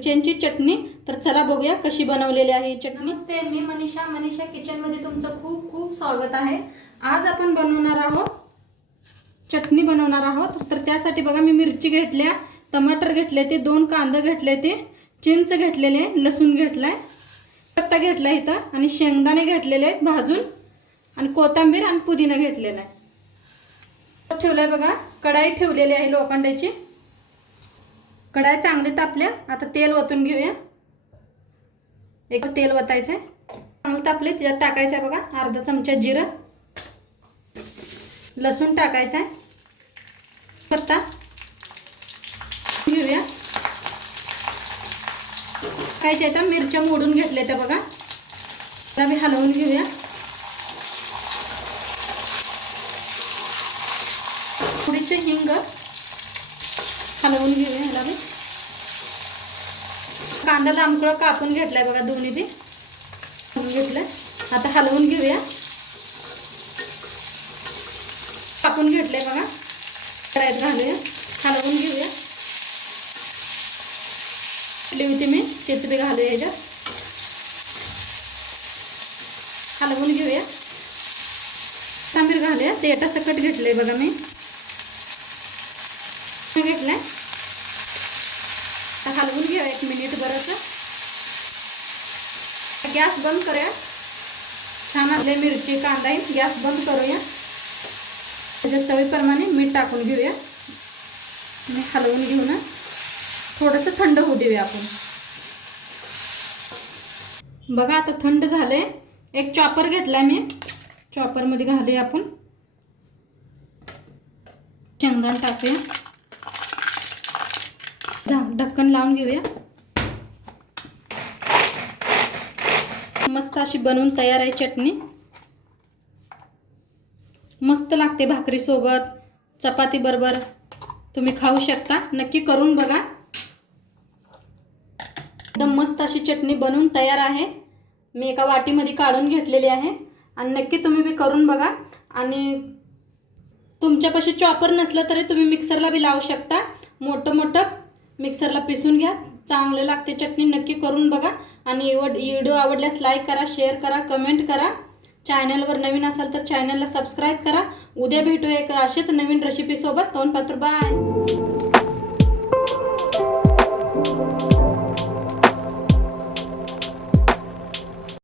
मिरच्यांची चटणी। तर चला बघूया कशी बनवलेली आहे ही चटणी। नमस्ते, मी मनीषा किचनमध्ये तुमचं खूप खूप स्वागत आहे। आज आपण बनवणार आहोत चटणी बनवणार आहोत। तर त्यासाठी बघा मी मिरची घेतल्या, टमाटर घेतले ते, 2 कांदे घेतले ते, चिंच घेतलेले, लसूण घेतलाय, पत्ता घेतला इथं आणि शेंगदाणे घेतलेले आहेत भाजून आणि कोथिंबीर आणि पुदिना घेतलेला आहे। ठेवलाय बघा, कढाई ठेवलेली आहे लोखंडाची। कढाई चांगली तापल्या, आता तेल ओतून घेऊया। एक तेल ओतायचं आहे, चांगलं तापले त्याच्यात टाकायचं आहे बघा अर्धा चमचा जिरं, लसूण टाकायचा आहे, पत्ता घेऊया। टाकायचे आता मिरच्या मोडून घेतल्या त्या बघा, आता मी हलवून घेऊया। थोडीशी हिंग हलवून घेऊया ह्याला मी। कांदा लांबकळा कापून घेतलाय बघा, दोन्ही बी घेतलंय, आता हलवून घेऊया। कापून घेतलंय बघा, कढईत घालूया, हलवून घेऊया। होती मी चिंच घालूया ह्याच्यात, हलवून घेऊया। कोथिंबीर घालूया, देठा सकट घेतलंय बघा मी घेतलंय, तर हलवून घेऊया 1 मिनिट बरंच। गॅस बंद करूया, छान आले मिरची कांदा आहे, गॅस बंद करूया। त्याच्यात चवीप्रमाणे मीठ टाकून घेऊया आणि हलवून घेऊ ना, थोडंसं थंड होऊ देऊया आपण। बघा आता थंड झाले, एक चॉपर घेतलाय मी, चॉपर मध्ये घालूया आपण, शेंगदाणे टाकूया, ढक्कन लावून घेऊया। मस्त अशी बनवून तयार आहे चटणी, मस्त लागते भाकरी सोबत, चपाती बरोबर तुम्ही खाऊ शकता, नक्की करून बघा। एकदम मस्त अशी चटणी बनवून तयार आहे, मी एका वाटीमध्ये काढून घेतलेली आहे आणि नक्की तुम्ही बी करून बघा। आणि तुमच्यापाशी चॉपर नसलं तरी तुम्ही मिक्सरला बी लावू शकता, मोठं मिक्सरला पिसून घ्या, चांगले लागते चटणी, नक्की करून बघा। आणि व्हिडिओ आवडल्यास लाईक करा, शेअर करा, कमेंट करा। चॅनलवर नवीन असाल तर चॅनलला सबस्क्राईब करा। उद्या भेटूया एक अशीच नवीन रेसिपी सोबत। बाय।